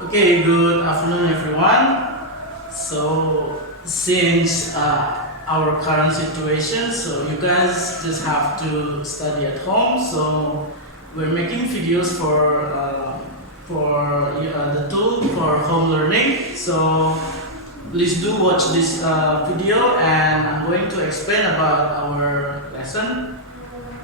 Okay, good afternoon, everyone. So, since our current situation, so you guys just have to study at home. So, we're making videos for the tool for home learning. So, please do watch this video, and I'm going to explain about our lesson.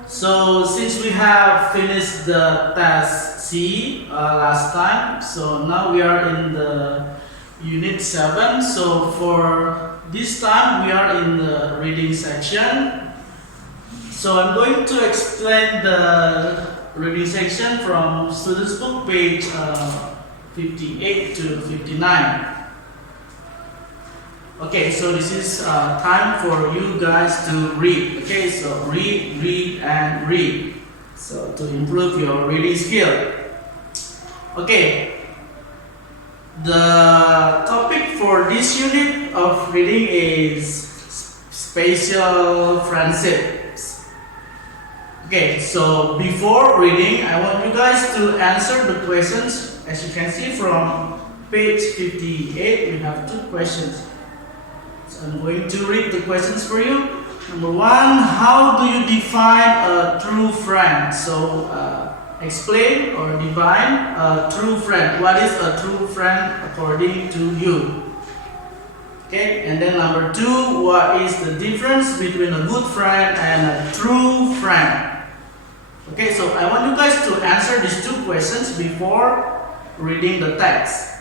So since we have finished the task C last time, so now we are in the unit 7. So for this time we are in the reading section. So I'm going to explain the reading section from students book page 58 to 59. Okay, so this is time for you guys to read. Okay, so read, and read. So to improve your reading skill. Okay, the topic for this unit of reading is spatial friendships. Okay, so before reading, I want you guys to answer the questions. As you can see from page 58, we have 2 questions. So I'm going to read the questions for you. Number 1, how do you define a true friend? So explain or define a true friend. What is a true friend according to you? Okay, and then number 2, what is the difference between a good friend and a true friend? Okay, so I want you guys to answer these 2 questions before reading the text.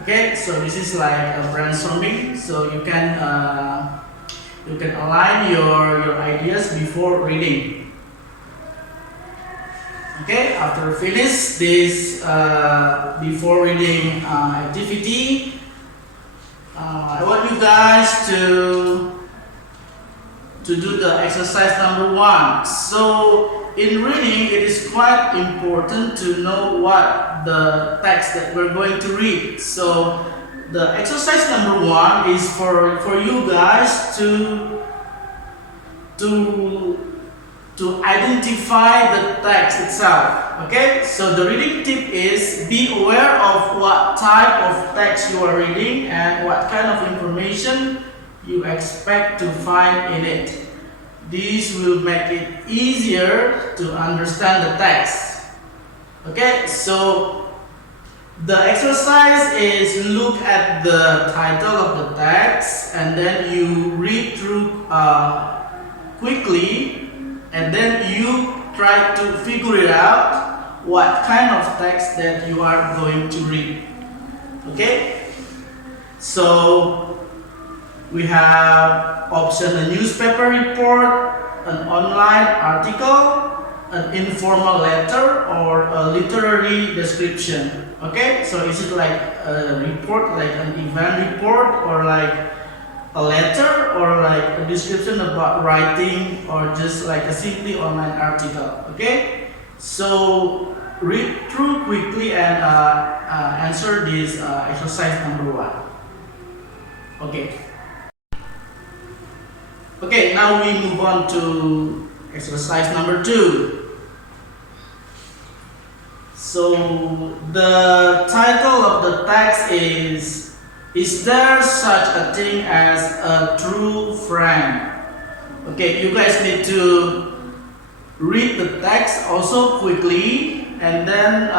Okay, so this is like a brainstorming, so you can align your ideas before reading. Okay, after finish this before reading activity, I want you guys to do the exercise number 1. So in reading, it is quite important to know what the text that we're going to read. So the exercise number 1 is for you guys to identify the text itself. Okay, so the reading tip is be aware of what type of text you are reading and what kind of information you expect to find in it. This will make it easier to understand the text. Okay, so the exercise is look at the title of the text and then you read through quickly, and then you try to figure it out what kind of text that you are going to read. Okay, so we have option a newspaper report, an online article, an informal letter, or a literary description. Okay, so is it like a report, like an event report, or like a letter, or like a description about writing, or just like a simply online article? Okay, so read through quickly and answer this exercise number 1. Okay. Okay, now we move on to exercise number 2. So the title of the text is there such a thing as a true friend? Okay, you guys need to read the text also quickly and then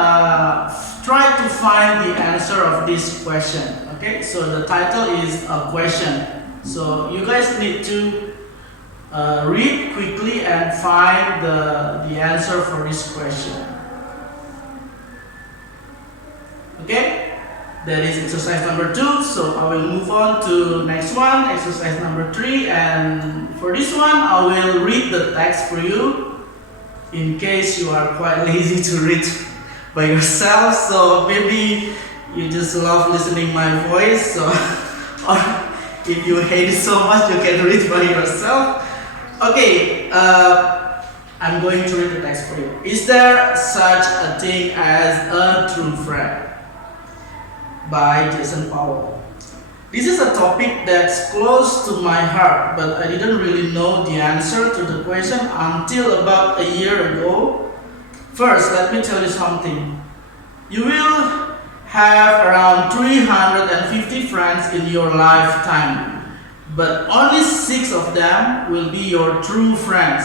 try to find the answer of this question. Okay, so the title is a question. So you guys need to read quickly and find the answer for this question. Okay, that is exercise number 2. So I will move on to next one, exercise number 3. And for this one, I will read the text for you in case you are quite lazy to read by yourself. So maybe you just love listening my voice. So or if you hate it so much, you can read by yourself. Okay, I'm going to read the text for you. Is there such a thing as a true friend? By Jason Powell. This is a topic that's close to my heart, but I didn't really know the answer to the question until about a year ago. First, let me tell you something. You will have around 350 friends in your lifetime, but only 6 of them will be your true friends.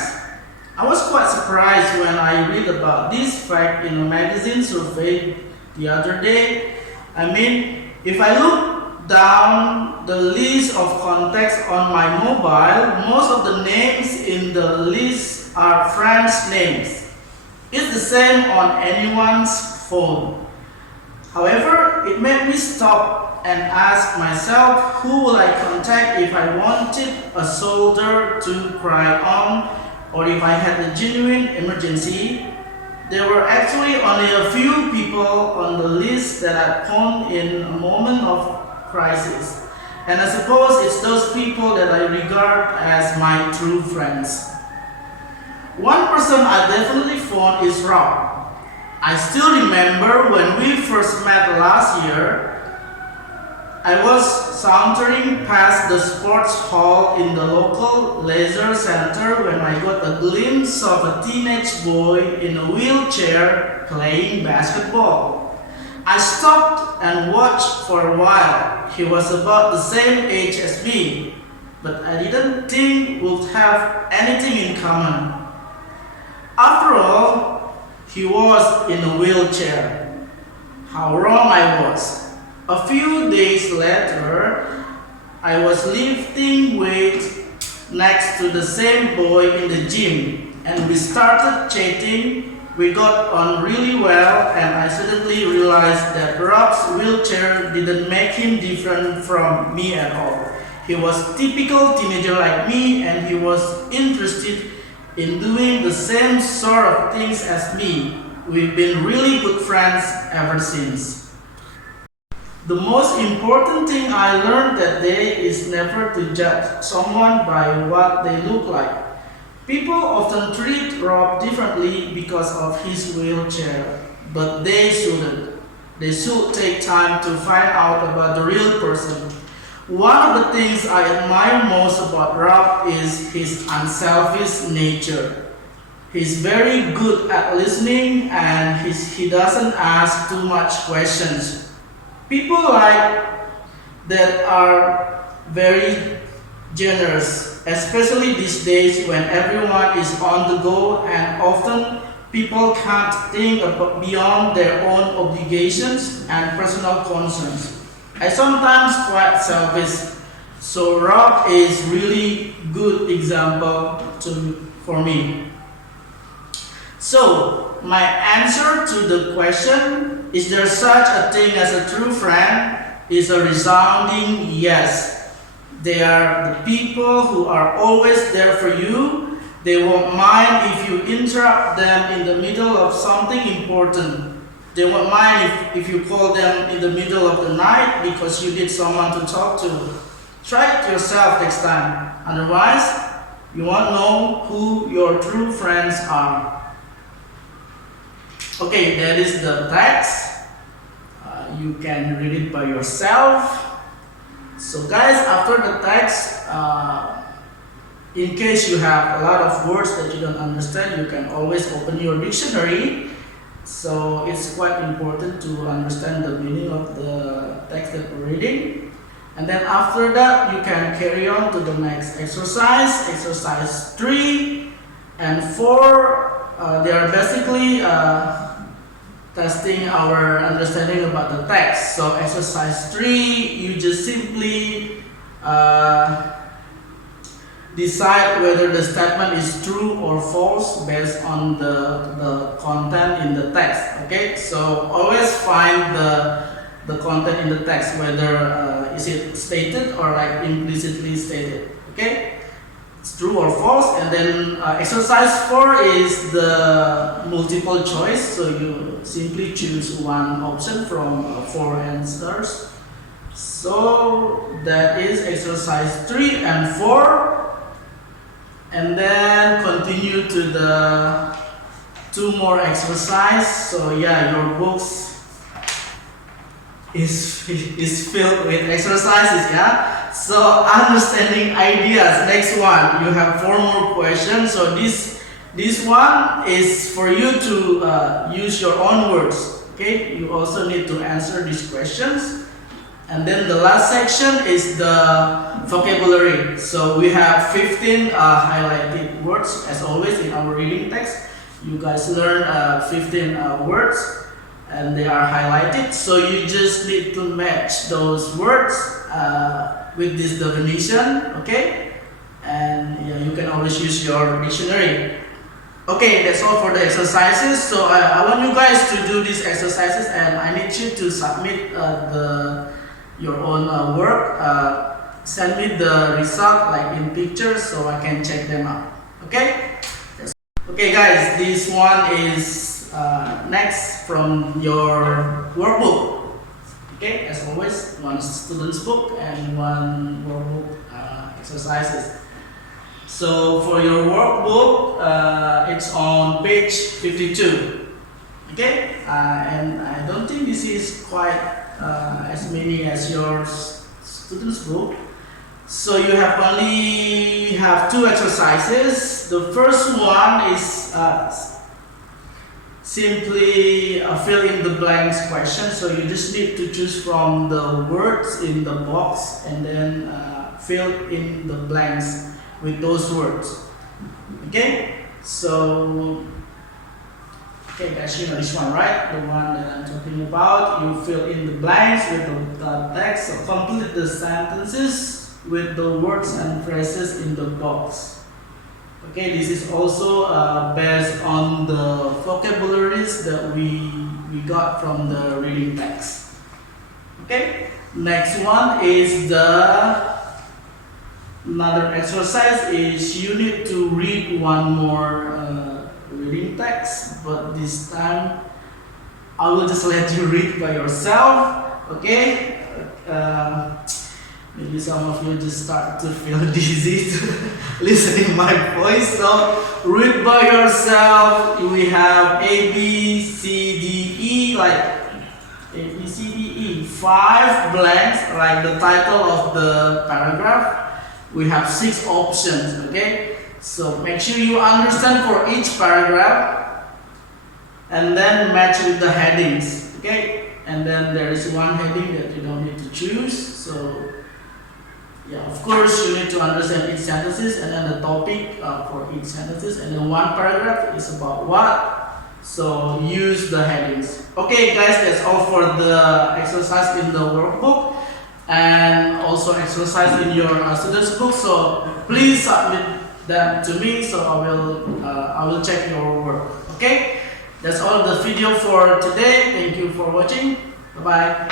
I was quite surprised when I read about this fact in a magazine survey the other day. I mean, if I look down the list of contacts on my mobile, most of the names in the list are friends' names. It's the same on anyone's phone. However, it made me stop and ask myself who will I contact if I wanted a shoulder to cry on or if I had a genuine emergency. There were actually only a few people on the list that I phoned in a moment of crisis. And I suppose it's those people that I regard as my true friends. One person I definitely phoned is Rob. I still remember when we first met last year. I was sauntering past the sports hall in the local leisure center when I got a glimpse of a teenage boy in a wheelchair playing basketball. I stopped and watched for a while. He was about the same age as me, but I didn't think we'd have anything in common. After all, he was in a wheelchair. How wrong I was. A few days later, I was lifting weights next to the same boy in the gym, and we started chatting. We got on really well, and I suddenly realized that Rob's wheelchair didn't make him different from me at all. He was a typical teenager like me, and he was interested in doing the same sort of things as me. We've been really good friends ever since. The most important thing I learned that day is never to judge someone by what they look like. People often treat Rob differently because of his wheelchair, but they shouldn't. They should take time to find out about the real person. One of the things I admire most about Rob is his unselfish nature. He's very good at listening and he doesn't ask too much questions. People like that are very generous, especially these days when everyone is on the go and often people can't think about beyond their own obligations and personal concerns. I sometimes quite selfish, so Rob is really good example for me. So my answer to the question, is there such a thing as a true friend, is a resounding yes. They are the people who are always there for you. They won't mind if you interrupt them in the middle of something important. They won't mind if you call them in the middle of the night because you need someone to talk to. Try it yourself next time. Otherwise, you won't know who your true friends are. Okay, that is the text. You can read it by yourself. So guys, after the text, in case you have a lot of words that you don't understand, you can always open your dictionary. So it's quite important to understand the meaning of the text that we're reading. And then after that, you can carry on to the next exercise, exercise 3 and 4. They are basically testing our understanding about the text. So exercise 3, you just simply decide whether the statement is true or false based on the content in the text. Okay, so always find the content in the text, whether is it stated or like implicitly stated. Okay, it's true or false. And then exercise 4 is the multiple choice, so you simply choose one option from 4 answers. So that is exercise 3 and 4. And then continue to the 2 more exercise. So yeah, your books is filled with exercises. Yeah. So understanding ideas. Next one, you have 4 more questions. So this one is for you to use your own words. Okay, you also need to answer these questions. And then the last section is the vocabulary. So we have 15 highlighted words as always in our reading text. You guys learn 15 words and they are highlighted. So you just need to match those words with this definition, okay? And yeah, you can always use your dictionary. Okay, that's all for the exercises. So I want you guys to do these exercises and I need you to submit your own work. Send me the result like in pictures so I can check them out. Okay? Okay guys, this one is next from your workbook. Okay, as always, one student's book and one workbook exercises. So for your workbook, it's on page 52. Okay, and I don't think this is quite as many as your student's book. So you only have 2 exercises. The first one is simply fill in the blanks question. So you just need to choose from the words in the box and then fill in the blanks with those words. Okay, so okay guys, you know this one, right? The one that I'm talking about. You fill in the blanks with the text. So complete the sentences with the words and phrases in the box. Okay, this is also based on the vocabularies that we got from the reading text. Okay, next one is another exercise is you need to read one more reading text, but this time I will just let you read by yourself. Okay, maybe some of you just start to feel dizzy to listening my voice. So read by yourself. We have A, B, C, D, E, like A, B, C, D, E. 5 blanks, like the title of the paragraph. We have 6 options. Okay, so make sure you understand for each paragraph and then match with the headings. Okay, and then there is one heading that you don't need to choose. So yeah, of course you need to understand each sentences and then the topic for each sentences, and then one paragraph is about what. So use the headings. Okay guys, that's all for the exercise in the workbook and also exercise in your student's book. So please submit them to me so I will check your work. Okay, that's all the video for today. Thank you for watching. Bye bye.